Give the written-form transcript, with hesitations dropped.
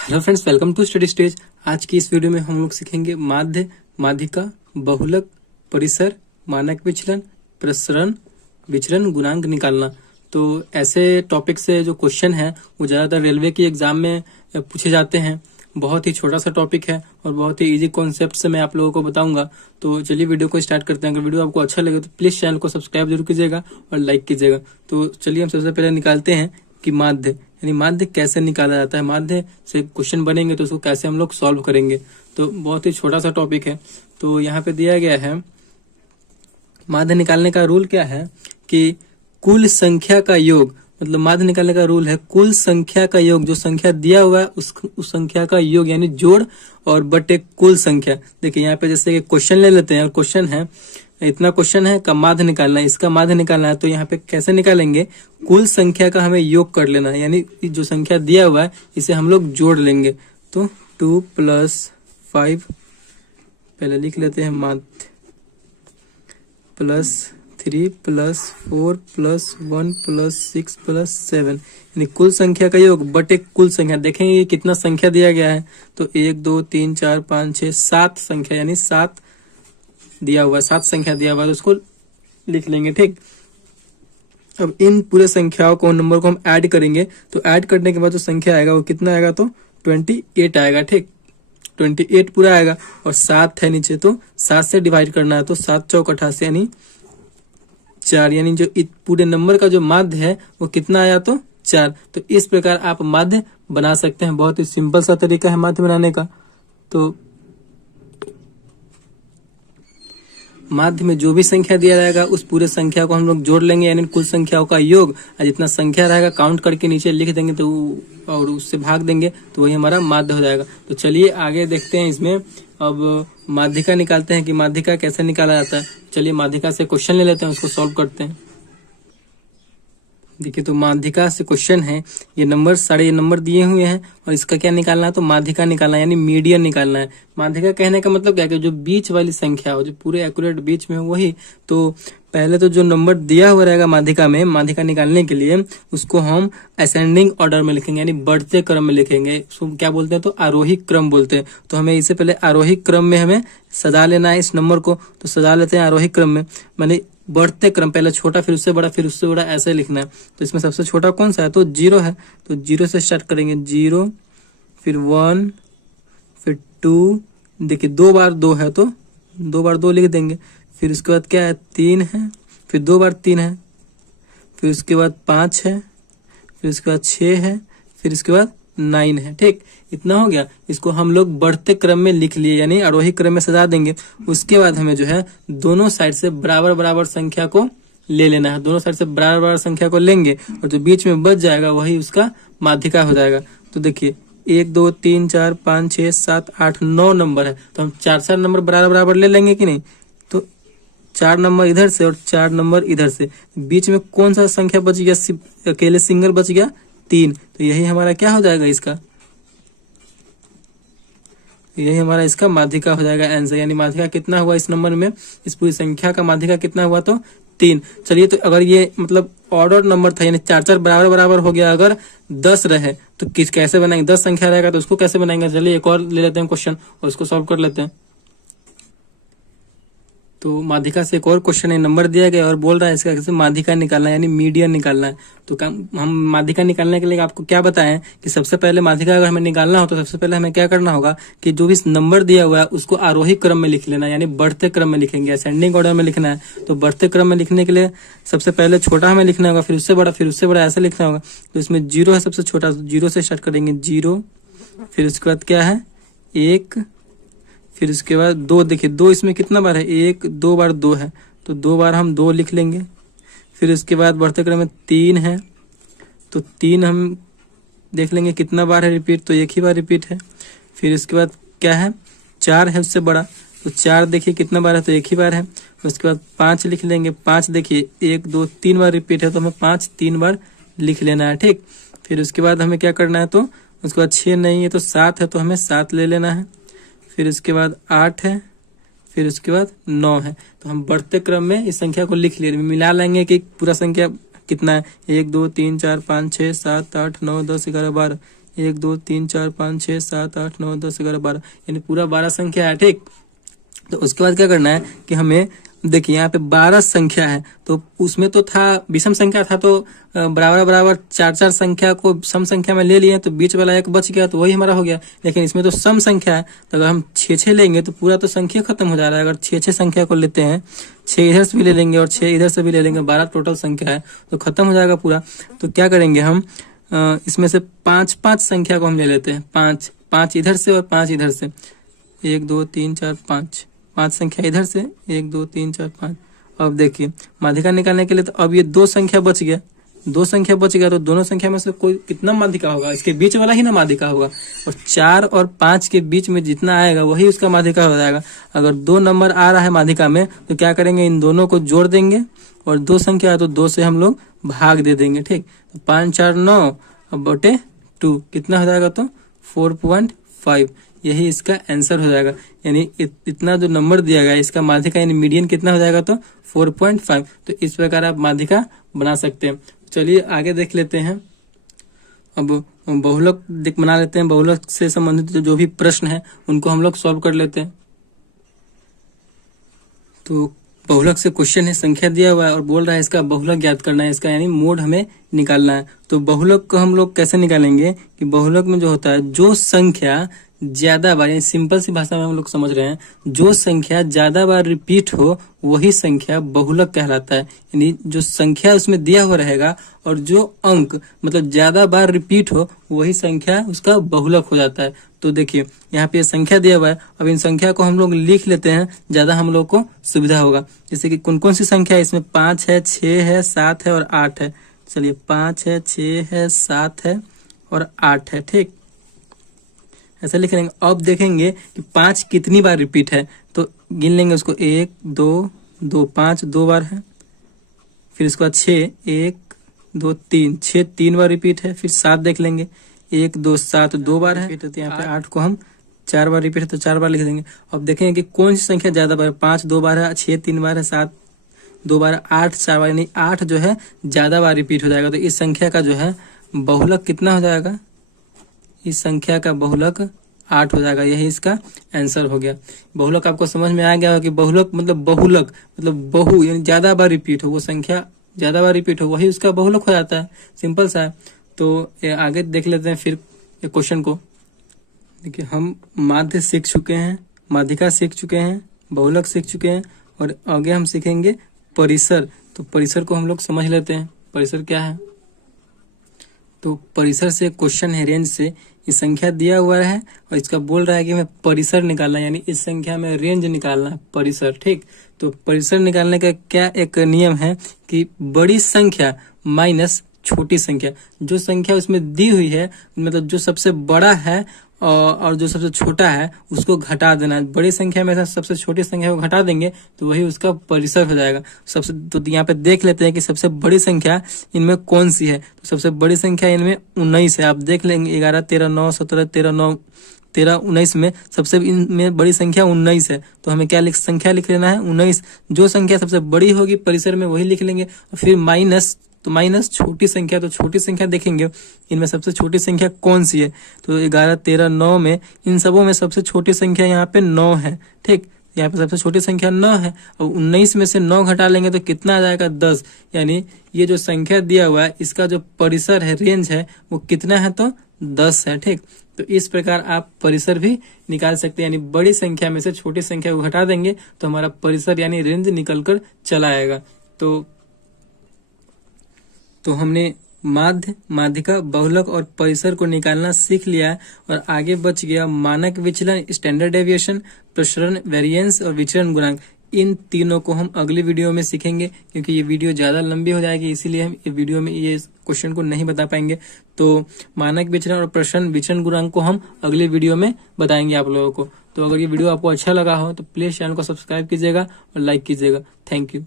Hello friends, welcome to study stage. आज की इस वीडियो में हम लोग सीखेंगे माध्य, माध्यिका, बहुलक, परिसर, मानक विचलन, प्रसरण विचलन, गुणांक निकालना। तो ऐसे टॉपिक से जो क्वेश्चन है वो ज्यादातर रेलवे की एग्जाम में पूछे जाते हैं। बहुत ही छोटा सा टॉपिक है और बहुत ही इजी कॉन्सेप्ट से मैं आप लोगों को बताऊंगा। तो चलिए वीडियो को स्टार्ट करते हैं। अगर वीडियो आपको अच्छा लगे तो प्लीज चैनल को सब्सक्राइब जरूर कीजिएगा और लाइक कीजिएगा। तो चलिए हम सबसे पहले निकालते हैं कि माध्य यानी माध्य कैसे निकाला जाता है। माध्य से क्वेश्चन बनेंगे तो उसको कैसे हम लोग सॉल्व करेंगे। तो बहुत ही छोटा सा टॉपिक है। तो यहाँ पे दिया गया है माध्य निकालने का रूल क्या है कि कुल संख्या का योग, मतलब माध्य निकालने का रूल है कुल संख्या का योग, जो संख्या दिया हुआ है उस संख्या का योग यानी जोड़ और बटे कुल संख्या। देखिए यहाँ पे जैसे कि क्वेश्चन ले लेते हैं और क्वेश्चन है इतना क्वेश्चन है का माध्य निकालना है, इसका माध्य निकालना है। तो यहाँ पे कैसे निकालेंगे, कुल संख्या का हमें योग कर लेना है, यानी जो संख्या दिया हुआ है इसे हम लोग जोड़ लेंगे। तो 2 + 5 पहले लिख लेते हैं माध्य, +3 + 4 + 1 + 6 + 7 यानी कुल संख्या का योग बटे कुल संख्या। देखेंगे ये कितना संख्या दिया गया है। तो 1 2 3 4 5 6 7 संख्या यानी 7 दिया हुआ है, 7 संख्या दिया हुआ है तो उसको लिख लेंगे। ठीक, अब इन पूरे संख्याओं को नंबर को हम ऐड करेंगे। तो ऐड करने के बाद जो संख्या आएगा वो कितना आएगा, तो 28 आएगा। ठीक, 28 पूरा आएगा और 7 है नीचे तो 7 से डिवाइड करना है। तो 7 चौक 88 यानी 4, यानी जो पूरे नंबर का जो माध्य है वो कितना आया, तो 4। तो इस प्रकार आप माध्य बना सकते हैं। बहुत ही सिंपल सा तरीका है माध्य बनाने का। तो माध्य में जो भी संख्या दिया जाएगा उस पूरे संख्या को हम लोग जोड़ लेंगे, यानी कुल संख्याओं का योग। और जितना संख्या रहेगा काउंट करके नीचे लिख देंगे तो और उससे भाग देंगे तो वही हमारा माध्य हो जाएगा। तो चलिए आगे देखते हैं इसमें। अब माध्यिका निकालते हैं कि माध्यिका कैसे निकाला जाता है। चलिए माध्यिका से क्वेश्चन ले लेते हैं, उसको सॉल्व करते हैं। देखिए तो माध्यिका से क्वेश्चन है, ये नंबर सारे ये नंबर दिए हुए हैं और इसका क्या निकालना है, तो माध्यिका निकालना है यानी मीडियन निकालना है। माध्यिका कहने का मतलब क्या है कि जो बीच वाली संख्या हो, जो पूरे एक्यूरेट बीच में हो वही। तो पहले तो जो नंबर दिया हुआ रहेगा माध्यिका में, माध्यिका निकालने के लिए उसको हम असेंडिंग ऑर्डर में लिखेंगे यानी बढ़ते क्रम में लिखेंगे। उसको क्या बोलते हैं, तो आरोही क्रम बोलते हैं। तो हमें इससे पहले आरोही क्रम में हमें सजा लेना है इस नंबर को। तो सजा लेते हैं आरोही क्रम में, माने बढ़ते क्रम, पहले छोटा फिर उससे बड़ा फिर उससे बड़ा ऐसे लिखना है। तो इसमें सबसे छोटा कौन सा है, तो 0 है। तो 0 से स्टार्ट करेंगे, 0 फिर 1 फिर 2। देखिए 2 बार 2 है तो 2 बार 2 लिख देंगे। फिर उसके बाद क्या है, 3 है, फिर 2 बार 3 है, फिर उसके बाद 5 है, फिर उसके बाद 6 है, फिर उसके बाद 9 है। ठीक, इतना हो गया। इसको हम लोग बढ़ते क्रम में लिख लिए यानी आरोही क्रम में सजा देंगे। उसके बाद हमें जो है दोनों साइड से बराबर बराबर संख्या को ले लेना है। दोनों साइड से बराबर बराबर संख्या को लेंगे और जो बीच में बच जाएगा वही उसका माध्यिका हो जाएगा। तो देखिए 1 2 3 4 5 6 7 8 9 नंबर है तो हम 4 नंबर बराबर बराबर ले लेंगे कि नहीं। तो 4 नंबर इधर से और 4 नंबर इधर से, बीच में कौन सा संख्या बच गया, अकेले सिंगल बच गया 3। तो यही हमारा क्या हो जाएगा, इसका यही हमारा इसका माध्यिका हो जाएगा आंसर। यानी माध्यिका कितना हुआ इस नंबर में, इस पूरी संख्या का माध्यिका कितना हुआ, तो 3। चलिए तो अगर ये मतलब ऑर्डर नंबर था यानी 4 बराबर बराबर हो गया, अगर 10 रहे तो कैसे बनाएंगे, 10 संख्या रहेगा तो उसको कैसे बनाएंगे। चलिए एक और ले लेते हैं क्वेश्चन और उसको सॉल्व कर लेते हैं। तो माध्यिका से एक और क्वेश्चन है, नंबर दिया गया और बोल रहा है इसका कैसे माध्यिका निकालना है यानी मीडियन निकालना है। तो हम माध्यिका निकालने के लिए आपको क्या बताएं कि सबसे पहले माध्यिका अगर हमें निकालना हो तो सबसे पहले हमें क्या करना होगा कि जो भी नंबर दिया हुआ है उसको आरोही क्रम में लिख लेना, यानी बढ़ते क्रम में लिखेंगे, असेंडिंग ऑर्डर में लिखना है। तो बढ़ते क्रम में लिखने के लिए सबसे पहले छोटा हमें लिखना होगा, फिर उससे बड़ा, फिर उससे बड़ा ऐसे लिखना होगा। तो इसमें 0 है सबसे छोटा, 0 से स्टार्ट करेंगे, 0 फिर उसके बाद क्या है 1 फिर उसके बाद 2। देखिए 2 इसमें कितना बार है, 1 2 बार 2 है तो 2 बार हम 2 लिख लेंगे। फिर उसके बाद बढ़ते क्रम में 3 है तो 3 हम देख लेंगे कितना बार है रिपीट, तो एक ही बार रिपीट है। फिर उसके बाद क्या है 4 है उससे बड़ा, तो 4 देखिए कितना बार है, तो एक ही बार है। उसके बाद 5 लिख लेंगे, 5 देखिए 1 2 3 बार रिपीट है तो हमें 5 3 बार लिख लेना है। ठीक, फिर उसके बाद हमें क्या करना है, तो उसके बाद 6 नहीं है तो 7 है तो हमें 7 ले लेना है। फिर उसके बाद 8 है, फिर उसके बाद 9 है। तो हम बढ़ते क्रम में इस संख्या को लिख लिए, मिला लेंगे कि पूरा संख्या कितना है, 1 2 3 4 5 6 7 8 9 10 11 12, 1 2 3 4 5 6 7 8 9 10 11 12 यानी पूरा 12 संख्या है। ठीक, तो उसके बाद क्या करना है कि हमें देखिए यहाँ पे 12 संख्या है, तो उसमें तो था विषम संख्या था, तो बराबर बराबर 4 संख्या को सम संख्या में ले लिए, तो बीच वाला एक बच गया, तो वही हमारा हो गया। लेकिन इसमें तो सम संख्या है, तो अगर हम 6 लेंगे तो पूरा तो संख्या खत्म हो जा रहा है। अगर 6 संख्या को लेते हैं, 6 इधर से भी ले लेंगे और 6 इधर से भी ले लेंगे, 12 टोटल संख्या है, तो खत्म हो जाएगा पूरा। तो क्या करेंगे हम, इसमें से 5 संख्या को हम ले लेते हैं, 5 इधर से और 5 इधर से, 1 2 3 4 5 संख्या इधर से, 1 2 3 4 5। अब देखिए माध्यिका निकालने के लिए, तो अब ये 2 संख्या बच गया, 2 संख्या बच गया, तो दोनों संख्या में से कोई कितना माध्यिका होगा, इसके बीच वाला ही ना माध्यिका होगा, और 4 और 5 के बीच में जितना आएगा वही उसका माध्यिका हो जाएगा। अगर 2 नंबर आ रहा है माध्यिका में, तो क्या करेंगे, इन दोनों को जोड़ देंगे, और 2 संख्या है तो 2 से हम लोग भाग दे देंगे। ठीक, तो 5 4 9 अब बटे 2 कितना हो जाएगा, तो 4.5, यही इसका आंसर हो जाएगा। यानी इतना जो नंबर दिया गया इसका माध्यिका यानी मीडियन कितना हो जाएगा, तो 4.5। तो इस प्रकार आप माध्यिका बना सकते हैं। चलिए आगे देख लेते हैं। अब बहुलक बना लेते हैं। बहुलक से संबंधित जो भी प्रश्न है उनको हम लोग सॉल्व कर लेते हैं। तो बहुलक से क्वेश्चन है, संख्या दिया हुआ है और बोल रहा है इसका बहुलक ज्ञात करना है, इसका यानी मोड हमें निकालना है। तो बहुलक को हम लोग कैसे निकालेंगे कि बहुलक में जो होता है, जो संख्या ज्यादा बार, यानी सिंपल सी भाषा में हम लोग समझ रहे हैं, जो संख्या ज्यादा बार रिपीट हो वही संख्या बहुलक कहलाता है। यानी जो संख्या उसमें दिया हुआ रहेगा और जो अंक मतलब ज्यादा बार रिपीट हो वही संख्या उसका बहुलक हो जाता है। तो देखिए यहाँ पे संख्या दिया हुआ है, अब इन संख्या को हम लोग लिख लेते हैं, ज्यादा हम लोग को सुविधा होगा। जैसे कि कौन कौन सी संख्या है इसमें, 5 है, 6 है, 7 है और 8 है। चलिए 5 है, 6 है, 7 है और 8 है। ठीक, ऐसा लिख लेंगे। अब देखेंगे कि 5 कितनी बार रिपीट है, तो गिन लेंगे उसको, 1 2 2 5 2 बार है। फिर इसके बाद 6 1 2 3 6 3 बार रिपीट है। फिर 7 देख लेंगे, 1 2 7 2 बार है। तो यहाँ पे 8 को हम 4 बार रिपीट है तो 4 बार लिख देंगे। अब देखेंगे कि कौन सी संख्या ज्यादा बार, 5 2 बार है, 6 3 बार है, 7 2 बार है, 8 4 बार, यानी 8 जो है ज्यादा बार रिपीट हो जाएगा। तो इस संख्या का जो है बहुलक कितना हो जाएगा, इस संख्या का बहुलक 8 हो जाएगा। यही इसका आंसर हो गया। बहुलक आपको समझ में आ गया कि बहुलक मतलब बहु यानी ज्यादा बार रिपीट हो, वो संख्या ज्यादा बार रिपीट हो वही उसका बहुलक हो जाता है। सिंपल सा है। तो आगे देख लेते हैं फिर क्वेश्चन को। देखिए हम माध्य सीख चुके हैं, माध्यिका सीख चुके हैं, बहुलक सीख चुके हैं और आगे हम सीखेंगे परिसर। तो परिसर को हम लोग समझ लेते हैं, परिसर क्या है। तो परिसर से क्वेश्चन है, रेंज से ये संख्या दिया हुआ है और इसका बोल रहा है कि हमें परिसर निकालना है, यानी इस संख्या में रेंज निकालना है, परिसर। ठीक, तो परिसर निकालने का क्या एक नियम है कि बड़ी संख्या माइनस छोटी संख्या, जो संख्या उसमें दी हुई है मतलब जो सबसे बड़ा है और जो सबसे छोटा है उसको घटा देना है। बड़ी संख्या में से सबसे छोटी संख्या को घटा देंगे तो वही उसका परिसर हो जाएगा। सबसे तो यहाँ पे देख लेते हैं कि सबसे बड़ी संख्या इनमें कौन सी है। तो सबसे बड़ी संख्या इनमें 19 है। आप देख लेंगे 11 13 9 17 13 9 13 19 में सबसे इनमें बड़ी संख्या 19 है। तो हमें क्या संख्या लिख लेना है, 19। जो संख्या सबसे बड़ी होगी परिसर में वही लिख लेंगे। और फिर माइनस, तो माइनस छोटी संख्या, तो छोटी संख्या देखेंगे इनमें सबसे छोटी संख्या कौन सी है। तो 11 13 9 में इन सबों में सबसे छोटी संख्या यहाँ पे 9 है। ठीक, यहाँ पे सबसे छोटी संख्या 9 है। और 19 में से 9 घटा लेंगे तो कितना आ जाएगा, 10। यानी ये जो संख्या दिया हुआ है इसका जो परिसर है, रेंज है, वो कितना है, तो 10 है। ठीक, तो इस प्रकार आप परिसर भी निकाल सकते हैं। यानी बड़ी संख्या में से छोटी संख्या को घटा देंगे तो हमारा परिसर यानी रेंज निकल कर चला आएगा। तो हमने माध्य, माध्यिका, बहुलक और परिसर को निकालना सीख लिया और आगे बच गया मानक विचलन, स्टैंडर्ड डेविएशन, प्रसरण, वेरिएंस और विचरण गुणांक। इन तीनों को हम अगली वीडियो में सीखेंगे क्योंकि ये वीडियो ज्यादा लंबी हो जाएगी, इसीलिए हम ये वीडियो में ये क्वेश्चन को नहीं बता पाएंगे। तो मानक विचलन और प्रसरण, विचरण गुणांक को हम अगले वीडियो में बताएंगे आप लोगों को। तो अगर ये वीडियो आपको अच्छा लगा हो तो प्लीज चैनल को सब्सक्राइब कीजिएगा और लाइक कीजिएगा। Thank you.